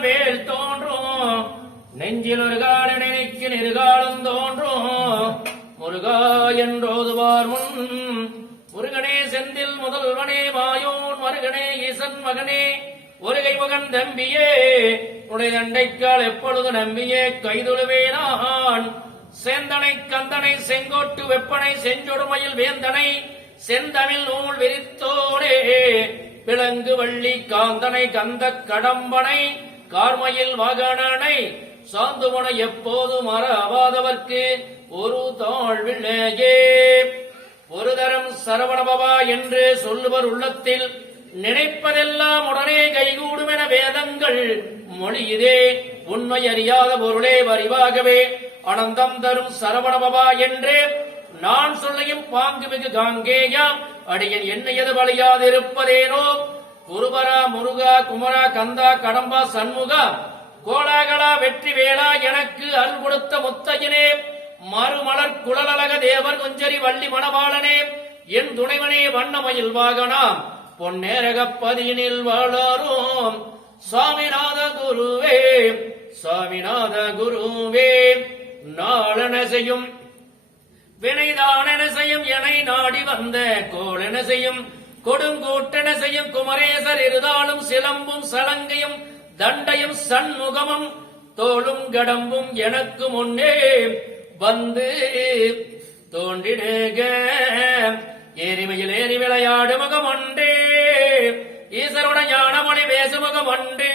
வேல் தோன்றும். நெஞ்சில் ஒரு கால நினைக்கு நெருகாலம் தோன்றும். முருகா என்றோதுவார் முன். முருகனே செந்தில் முதல்வனே மாயோன் மருகனே ஈசன் மகனே. ஒருகை மகன் தம்பியே உடைய தண்டைக்கால் எப்பொழுது நம்பியே கைதொழுவேனான் சேந்தனை கந்தனை செங்கோட்டு வெப்பனை செஞ்சொடுமையில் வேந்தனை. செந்தமிழ் நூல் விரித்தோடே விலங்கு வள்ளி காந்தனை கந்த கடம்பனை. கார்மையில் வாகனனை சாந்துமன எப்போதும் அறவாதவர்க்கு ஒரு தாழ்வில்லையே. ஒரு தரம் சரவணபவா என்று சொல்லுவர் உள்ளத்தில் நினைப்பதெல்லாம் உடனே கைகூடும் என வேதங்கள் மொழியுதே உண்மை அறியாத பொருளே வரிவாகவே. அனந்தம் தரும் சரவணபவா என்று நான் சொல்லையும் பாங்கு மிகு காங்கேயா அடியன் என்னையது வழியாதிருப்பதேனோ? குருபரா முருகா குமரா கந்தா கடம்பா சண்முகா கோலாகலா வெற்றி வேளா எனக்கு அருள் கொடுத்த முத்தையனே மறுமலர் குழலழக தேவர் குஞ்சரி வள்ளி மணவாளனே என் துணைவனே வண்ணமயில் வாகனாம் பொன்னேரகப்பதியினில் வளரும் சுவாமிநாத குருவே சுவாமிநாத குருவே நாளென செய்யும் வினைதானென செய்யும் எனை நாடி வந்த கோளென செய்யும் கொடுங்கோட்டன செய்யும் குமரேசர் இருதாலும் சிலம்பும் சலங்கையும் தண்டையும் சண்முகமும் தோளும் கடம்பும் எனக்கு முன்னே வந்து தோன்றிடுக. எரிமையில் ஏறி விளையாடு முகம் ஒன்றே ஈசருட ஞானமொழி பேசு முகம் ஒன்றே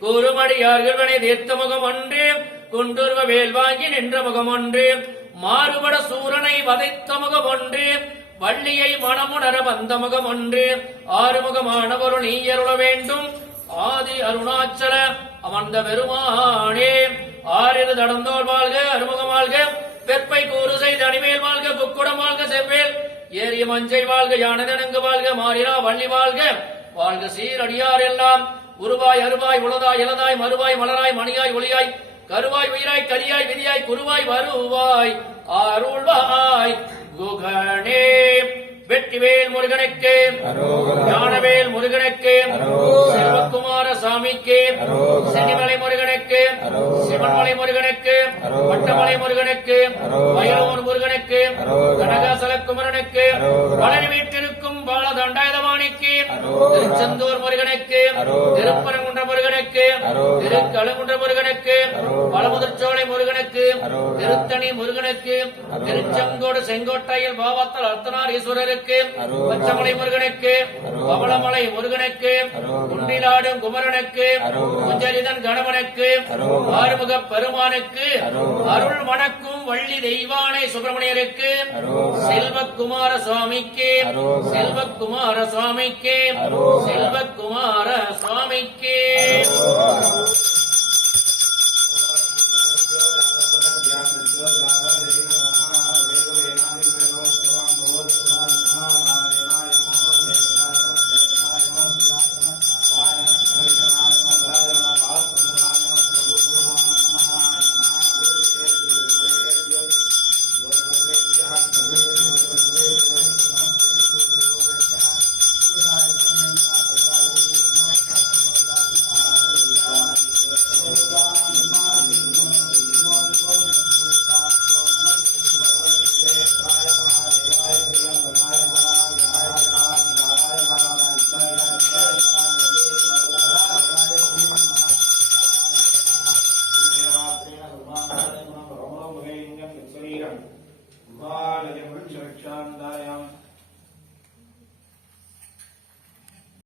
கூறுமடியார்கள் தீர்த்த முகம் ஒன்றே குண்டூர்வ வேல் வாங்கி நின்ற முகம் ஒன்று மாறுபட சூரனை வதைத்த முகம் ஒன்று வள்ளியை மனமுணர வந்த முகம் ஒன்று. ஆறுமுகமானவரு நீயருள வேண்டும். ஆதி அருணாச்சல அமர்ந்த பெருமானே. ஆறிரு தடந்தோல் வாழ்க அருமுகம் வாழ்க. வெப்பை கூறு செய்த அடிமேல் வாழ்க குக்குடம் வாழ்க செவ்வேல். ஏரிய மஞ்சை வாழ்க யானதனங்கு வாழ்க மாறிலா வள்ளி வாழ்க. வாழ்க சீரடியார் எல்லாம். உருவாய் அருவாய் உளதாய் இளதாய் மறுவாய் மலராய் மணியாய் ஒளியாய். கருவாய் உயிராய் கரியாய் விதியாய் குருவாய் வருவாய். அருள்வாய் குகணே வெற்றிவேல் முருகனுக்கு. ஞானவேல் முருகனுக்கு. செல்வகுமார சாமிக்கு. சென்னிமலை முருகனுக்கு. சிவன்மலை முருகனுக்கு. வட்டமலை முருகனுக்கு. வயலூர் முருகனுக்கு அரோகரா. கனகாசல குமரனுக்கு அரோகரா. பழனி வீட்டிற்கும் பால தண்டாயுதபாணிக்கு அரோகரா. திருச்செந்தூர் முருகனுக்கு. திருப்பரங்குன்ற முருகனுக்கு. திருக்கழுகுன்ற முருகனுக்கு. பழமுதிர்ச்சோலை முருகனுக்கு. திருத்தணி முருகனுக்கு. திருச்செங்கோடு செங்கோட்டையில் பாவத்தல் அர்த்தநாரீஸ்வரருக்கு அரோகரா. பச்சமலை முருகனுக்கு. பவளமலை முருகனுக்கு. குன்றிலாடும் குமரனுக்கு. குஞ்சரிதன் கணவனுக்கு. ஆறுமுக பெருமானுக்கு. அருள் மணக்கும் வள்ளி தெய்வானை சுப்பிரமணியருக்கு அரோகரா. செல்வக்குமார சுவாமிக்கு அரோகரா. செல்வக்குமார சுவாமிக்கு அரோகரா. செல்வக்குமார சுவாமிக்கு